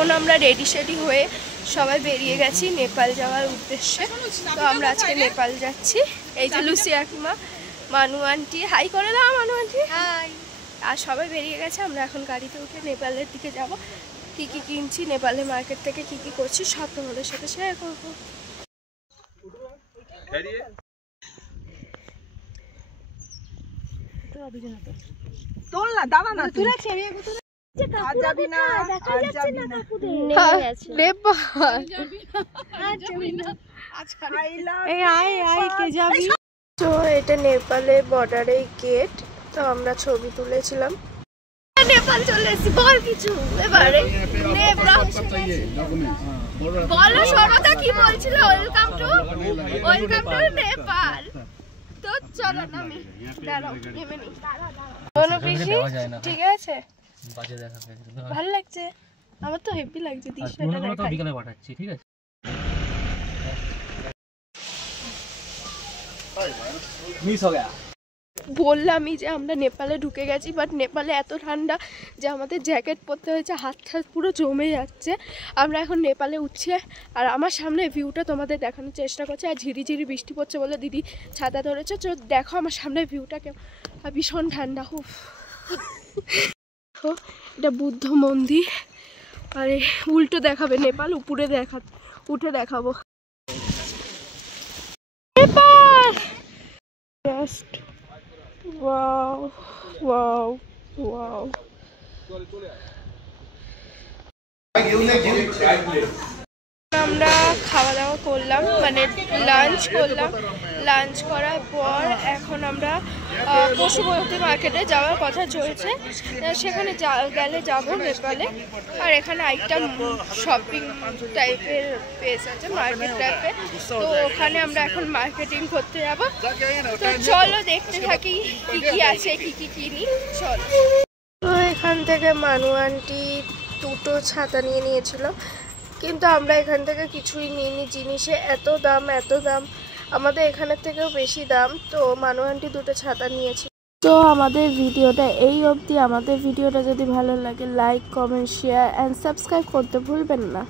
এখন আমরা রেডি সেডি হয়ে সবাই বেরিয়ে গেছি নেপাল যাওয়ার উদ্দেশ্যে। তো আমরা আজকে নেপাল যাচ্ছি। এই যে লুসি আকিমা, মানু আন্টি, হাই করে দাও মানু আন্টি। হাই। আর সবাই বেরিয়ে গেছে, আমরা এখন গাড়িতে উঠে নেপালের দিকে যাব। কি কি কিনছি, নেপালের মার্কেট থেকে কি কি করছি সব তোমাদের সাথে শেয়ার করবো। তো এটা নেপালের বর্ডারের গেট। তো আমরা ছবি তুলেছিলাম। নেপাল চলে এসেছি, বল কিছু এবারে। বলো সরতা কি বলছিল? Welcome to Nepal. তো চলো নামি, দাঁড়াও নেমে নি। কোনো পিসি ঠিক আছে, ভালো লাগছে আমার তো, হেভি লাগছে দৃশ্যটা। বিকালে পাঠাচ্ছি, ঠিক আছে? মিস হয়ে গেল। বললামই যে আমরা নেপালে ঢুকে গেছি, বাট নেপালে এত ঠান্ডা যে আমাদের জ্যাকেট পরতে হয়েছে, হাত পুরো জমে যাচ্ছে। আমরা এখন নেপালে উঠছি, আর আমার সামনে ভিউটা তোমাদের দেখানোর চেষ্টা করছে। আর ঝিরিঝিরি বৃষ্টি পড়ছে বলে দিদি ছাতা ধরেছে। তো দেখো আমার সামনে ভিউটা কেমন, আর ভীষণ ঠান্ডা। এটা বুদ্ধ মন্দির, আরে উল্টো দেখাবে নেপাল, উপরে উঠে দেখাবো Nepal. Just wow wow wow. আমরা খাওয়া দাওয়া করলাম, মানে লাঞ্চ করলাম। লাঞ্চ করার পর এখন আমরা পশুপতি মার্কেটে যাওয়ার কথা চলছে। সেখানে গেলে যাব নেপালে। আর এখানে আইটেম শপিং টাইপের প্লেস আছে, মার্কেট টাইপের। তো ওখানে আমরা এখন মার্কেটিং করতে যাব। তো চলো দেখতে থাকি কি কি আছে, কি কি কিনি, চলো। তো এখান থেকে মানু আন্টি দুটো ছাতা নিয়ে নিয়েছিল, কিন্তু আমরা এখান থেকে কিছুই নিইনি। জিনিসে এত দাম, আমাদের এখানের থেকেও বেশি দাম। তো মানু আন্টি দুটো ছাতা নিয়েছি। তো আমাদের ভিডিওটা এই অবধি। আমাদের ভিডিওটা যদি ভালো লাগে like, comment, share and subscribe করতে ভুলবেন না।